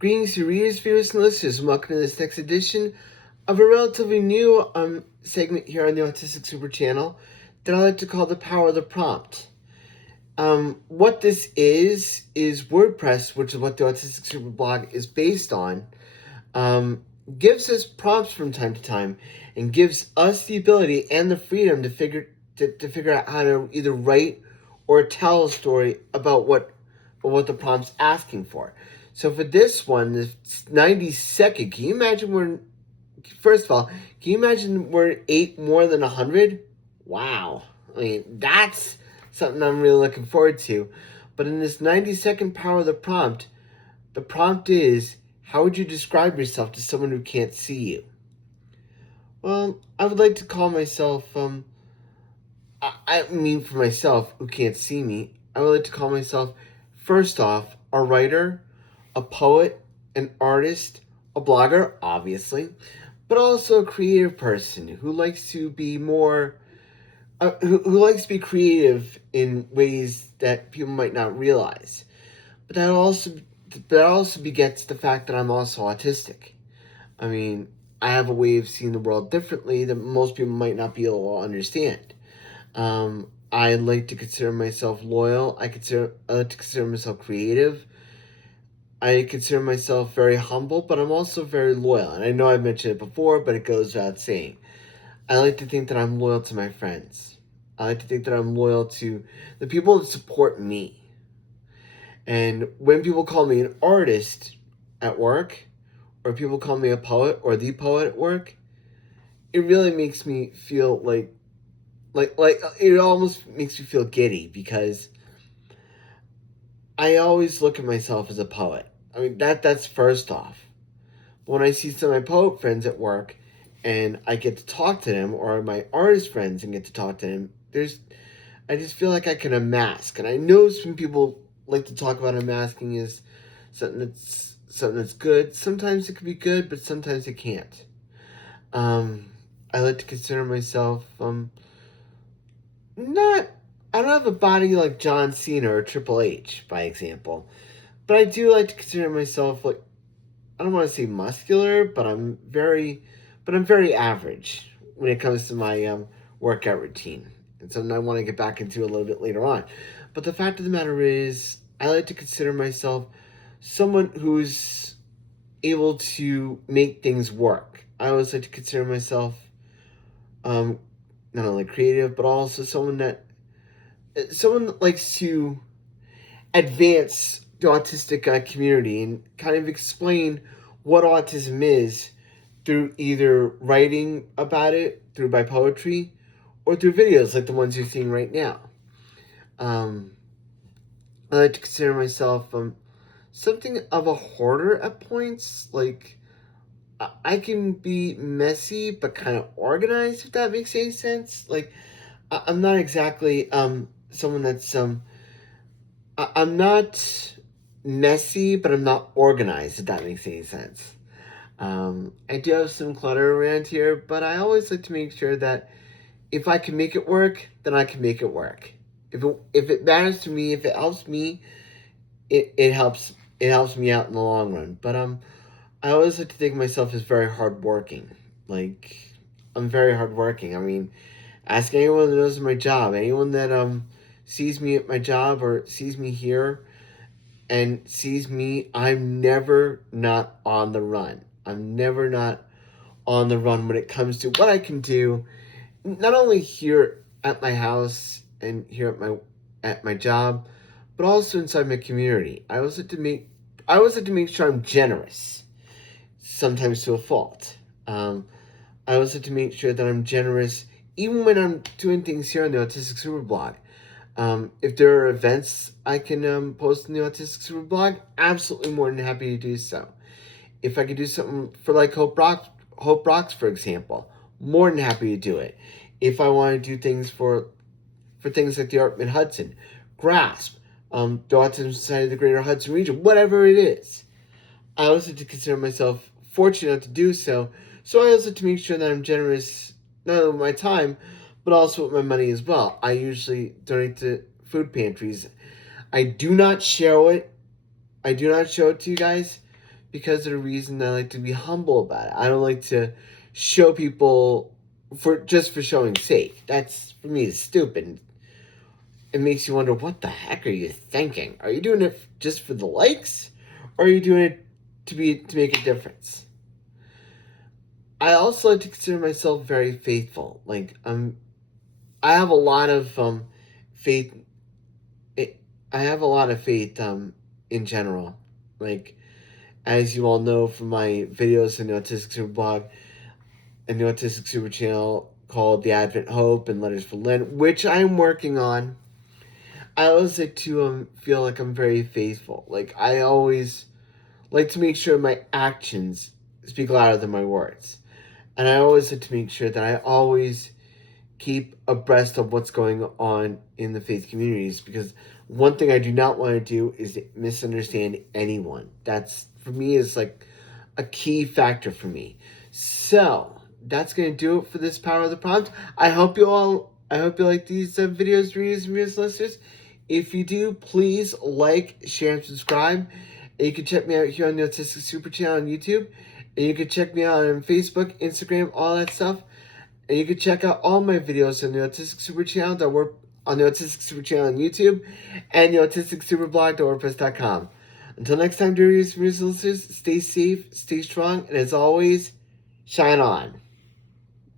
Greetings to readers, viewers, and listeners, and welcome to this next edition of a relatively new segment here on the Autistic SuperChannel that I like to call the Power of the Prompt. What this is WordPress, which is what the Autistic Super blog is based on, gives us prompts from time to time and gives us the ability and the freedom to figure out how to either write or tell a story about what the prompt's asking for. So for this one, this 90-second, can you imagine first of all, can you imagine we're 8 more than 100? Wow. I mean, that's something I'm really looking forward to. But in this 90-second power of the prompt is, how would you describe yourself to someone who can't see you? Well, I would like to call myself, for myself who can't see me, I would like to call myself, first off, a writer, a poet, an artist, a blogger, obviously, but also a creative person who likes to be more, who likes to be creative in ways that people might not realize. But that also begets the fact that I'm also autistic. I mean, I have a way of seeing the world differently that most people might not be able to understand. I like to consider myself loyal. I like to consider myself creative. I consider myself very humble, but I'm also very loyal. And I know I've mentioned it before, but it goes without saying. I like to think that I'm loyal to my friends. I like to think that I'm loyal to the people that support me. And when people call me an artist at work, or people call me a poet or the poet at work, it really makes me feel like it almost makes me feel giddy, because I always look at myself as a poet. I mean, that's first off. But when I see some of my poet friends at work and I get to talk to them, or my artist friends and get to talk to them, I just feel like I can unmask. And I know some people like to talk about unmasking as something that's good. Sometimes it can be good, but sometimes it can't. I like to consider myself I don't have a body like John Cena or Triple H, by example. But I do like to consider myself, like, I don't want to say muscular, but I'm very average when it comes to my workout routine. And something I want to get back into a little bit later on. But the fact of the matter is, I like to consider myself someone who's able to make things work. I always like to consider myself not only creative, but also someone that likes to advance the autistic community and kind of explain what autism is through either writing about it, through my poetry, or through videos like the ones you're seeing right now. I like to consider myself something of a hoarder at points. Like, I can be messy but kind of organized, if that makes any sense. Like, I'm not exactly someone that's I'm not messy, but I'm not organized, if that makes any sense. I do have some clutter around here, but I always like to make sure that if I can make it work, then I can make it work. If it matters to me, if it helps me, it helps me out in the long run. But I always like to think of myself as very hardworking. Like, I'm very hardworking. I mean, ask anyone that knows my job, anyone that sees me at my job or sees me here and sees me, I'm never not on the run. I'm never not on the run when it comes to what I can do, not only here at my house and here at my job, but also inside my community. I always like to make sure I'm generous, sometimes to a fault. I always like to make sure that I'm generous even when I'm doing things here on the Autistic Super blog. If there are events I can post in the Autistic Super blog, absolutely more than happy to do so. If I could do something for like Hope Rocks, for example, more than happy to do it. If I want to do things for things like the Artman Hudson, Grasp, the Autism Society of the Greater Hudson Region, whatever it is, I always like to consider myself fortunate enough to do so. So I always like to make sure that I'm generous, not only with my time, but also with my money as well. I usually donate to food pantries. I do not show it to you guys because of the reason I like to be humble about it. I don't like to show people for showing sake. That's, for me, is stupid. It makes you wonder, what the heck are you thinking? Are you doing it just for the likes, or are you doing it to make a difference? I also like to consider myself very faithful. Like, I have a lot of faith. I have a lot of faith in general. Like, as you all know from my videos in the Autistic Super blog and the Autistic Super channel called The Advent Hope and Letters for Lent, which I'm working on. I always like to feel like I'm very faithful. Like, I always like to make sure my actions speak louder than my words. And I always like to make sure that I always keep abreast of what's going on in the faith communities, because one thing I do not want to do is misunderstand anyone. That's, for me, is like a key factor for me. So that's going to do it for this Power of the Prompt. I hope you like these videos, readers, and listeners. If you do, please like, share, and subscribe. And you can check me out here on the Autistic Super Channel on YouTube. And you can check me out on Facebook, Instagram, all that stuff. And you can check out all my videos on the Autistic Super Channel that work on the Autistic Super Channel on YouTube and the Autistic Super blog.wordpress.com. Until next time, dear readers and listeners, stay safe, stay strong, and as always, shine on.